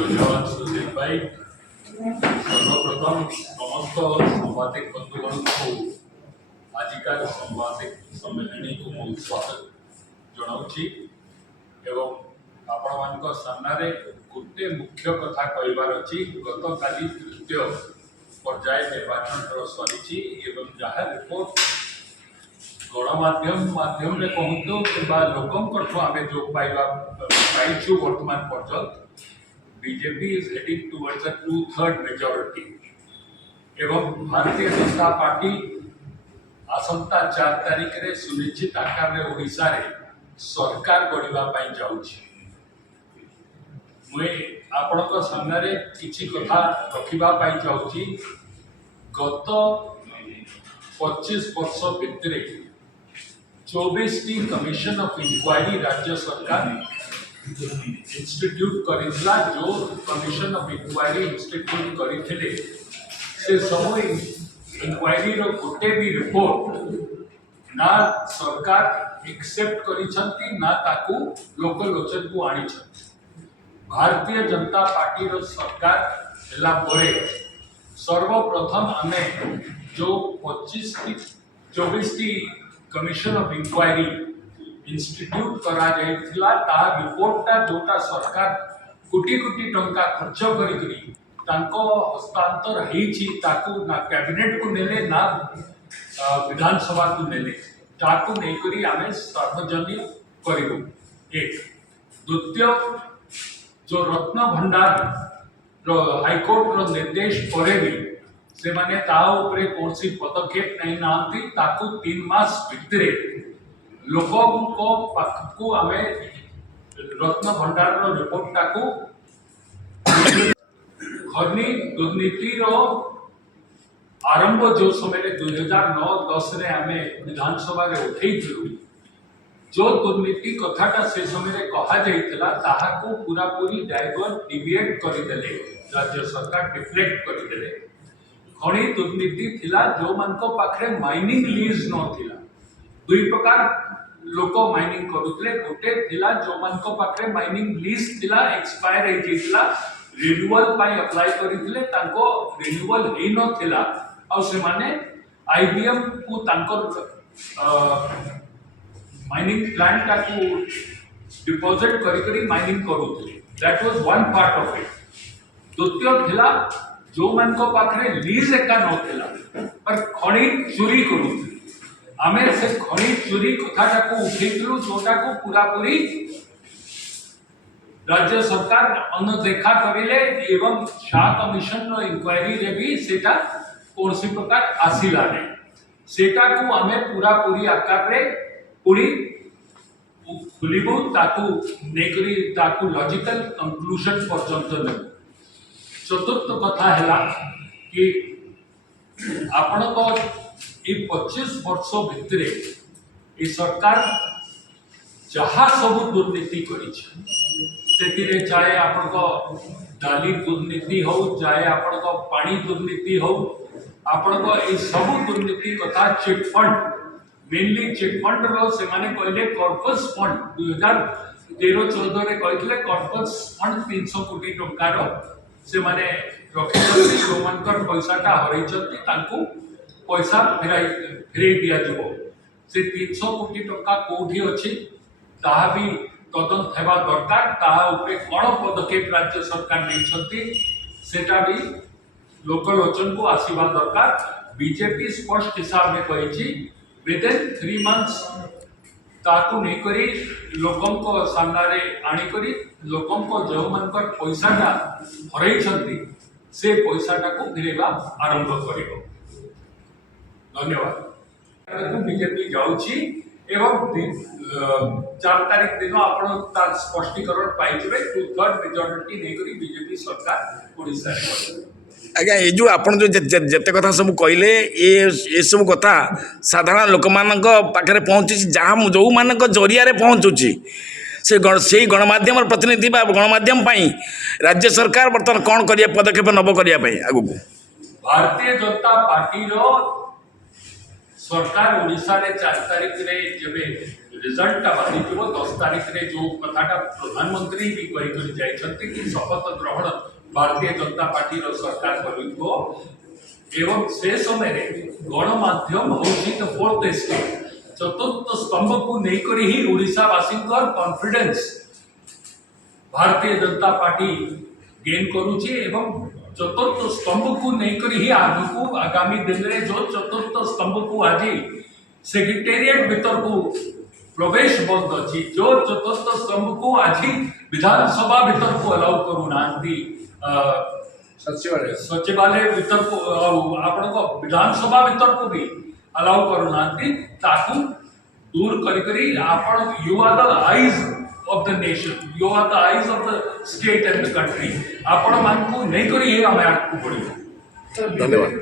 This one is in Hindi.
धन्यवाद सुधीर भाई। सर्वप्रथम समस्त सांबादिक बंधुगण को आजिकार सांबादिक सम्मेलन को मु स्वागत जनाऊँगी एवं आपण मान सामने गोटे मुख्य कथा कहबार अच्छी। गत काली तृतीय पर्याय निर्वाचन सरी जहाँ रिपोर्ट गणमाध्यम माध्यम कहतु कि लोकों आम जो पाइचु वर्तमान पर्यंत BJP is heading towards a 2/3 majority एवं भारतीय जनता पार्टी आसंता 4 तारिख रे सुनिश्चित आकार में ओडिशा रे सरकार गढ़ा जाऊँगी। मुझे आपण सामने किसी कथा रखा चाहूँगी। गत 25 वर्ष भितर 24टी कमिशन ऑफ इंक्वायरी राज्य सरकार इंस्टीट्यूट करितला। जो कमिशन ऑफ इंक्वायरी इंस्टीट्यूट करथिले से सब इंक्वायरी रो गोटे भी रिपोर्ट ना सरकार एक्सेप्ट करिसंती ना ताकू लोकलोचन को आनी छथि। भारतीय जनता पार्टी रो सरकार हला परे सर्वप्रथम आमे जो 24टी कमिशन ऑफ इंक्वायरी इंस्टीट्यूट करा जाइथिला ता रिपोर्टटा जोटा सरकार कोटी कोटी टंका खर्च करी तांको हस्तांतर हेछि ताकू ना कैबिनेट को नेले ना विधानसभा को नेले ताकू नै करी आमे सार्वजनिक करिबो। एक द्वितीय जो रत्न भंडार रो हाईकोर्ट रो निर्देश परे भी से माने ता ऊपर कोनसी पदक्षेप नहीं नांती ताकू 3 मास भितरे लोकों को पाखकू आमे रत्न भंडार रो रिपोर्ट ताकू खनि दुर्नीति रो आरंभ जो समय 2009-10 रे आमे विधानसभा रे उठैथिलु जो दुर्नीति कथाटा से समय कहा जाइतला ताहाको पूरा पूरी डाइवर्ट डिविएट करि देले राज्य सरकार डिफ्लेक्ट करि देले। खनि दुर्नीति थिला जो मानको पाखरे माइनिंग लीज न थिला। दुई प्रकार लोक माइनिंग करुतले। गोटे थिला जो मानको पाखरे माइनिंग लीज थिला एक्सपायर हे जितला रिन्यूअल पाई अप्लाई करितले तांको रिन्यूअल हे न थिला आ से माने आईबीएम को तांको माइनिंग प्लांट का को डिपॉजिट करी माइनिंग करुतले। That was one part of it. द्वितीय थिला जो मान को पाखरे लीज एका न थिला पर खणी चोरी करुतले। आमे से खणी चोरी कथाटा को उठेइतलु जोटा को पूरा पूरी राज्य सरकार अनदेखा करिले एवं शाह कमिशन नो इंक्वायरी रे भी सेटा कोनसी प्रकार आसिला नै। सेटा को आमे पूरा पूरी आकार रे पूरी खुलिबो ताकू नेकरी ताकू लॉजिकल कंक्लूजन पर्यंत न। चतुर्थ कथा हैला कि आपण को ए 25 वर्ष भितर ए सरकार जहाँ सब दुर्नीति करी से चाहे आपण को डाली दुर्नीति हो चाहे आपण को पानी दुर्नीति हो आपण को ए सब दुर्नीति कथा चिटफंड मेनली चिटफंड रो से माने कहले कॉर्पस फंड 2013-14 रे कहले कॉर्पस फंड 300 कोटी टंका रो से माने रखिछथि जो मानकर पैसाटा हरैछथि तांको पैसा फेराई दिया जिवो। से 300 कोटी टंका कोठी अछि ताहा भी तदंत हेबा दरकार। ताहा ऊपर कोन पदक्षेप राज्य सरकार नैछथि सेटा भी लोकलोचन को आसीबा दरकार। बीजेपी स्पष्ट हिसाब में कहिछि विदिन 3 मंथ्स ताकू नहीं करी लोकों को सामने आनी करी लोकों को जो मानकर पैसाटा हरैछथि से पैसाटा को फेरेबा आरंभ करिवो। धन्यवाद। बीजेपी जाउछि एवं 4 तारिख दिन आपण तार स्पष्टीकरण पाइबे 2/3 मेजॉरिटी नहीं करी बीजेपी सरकार ओडिसा रे। आज्ञा ये जो आप जिते कथा सब कहले ये सब कथा साधारण लोक मान पाखे पहुँची जहाँ जो मान जरिया पहुँचुची से गणमाध्यम प्रतिनिधि गणमाध्यम राज्य सरकार बर्तमान कौन कर पदक्षेप नब करने आगू भारतीय जनता पार्टी सरकार ओडिशा रे 4 तारिख रे जबे रिजल्टा बाहरी 10 तारीख रे जो कथाटा प्रधानमंत्री भी कही जाइछन्ते कि शपथ ग्रहण भारतीय जनता पार्टी रो सरकार करिबो एवं से समय रे गणमाध्यम होची द फोर्थ स्टेट चतुर्थ स्तंभ को नहीं करी ही ओडिशा वासी confidence Bharatiya Janata party gain करुची एवं चतुर्थ स्तंभ को नहीं करी ही आगु आगामी दिन में जो चतुर्थ स्तंभ को आज सेक्रेटेरिएट भीतर को प्रवेश बंद अच्छी जो चतुर्थ स्तंभ को आज विधानसभा भीतर को अलाउ करूना सचिवालय भीतर को आपण को विधानसभा भीतर को भी अलाउ करूना दूर करी आपण you are the eyes of the nation, you are the eyes of the state and the country. आपण मान को नहीं करी है हमें आपको पड़ी। धन्यवाद।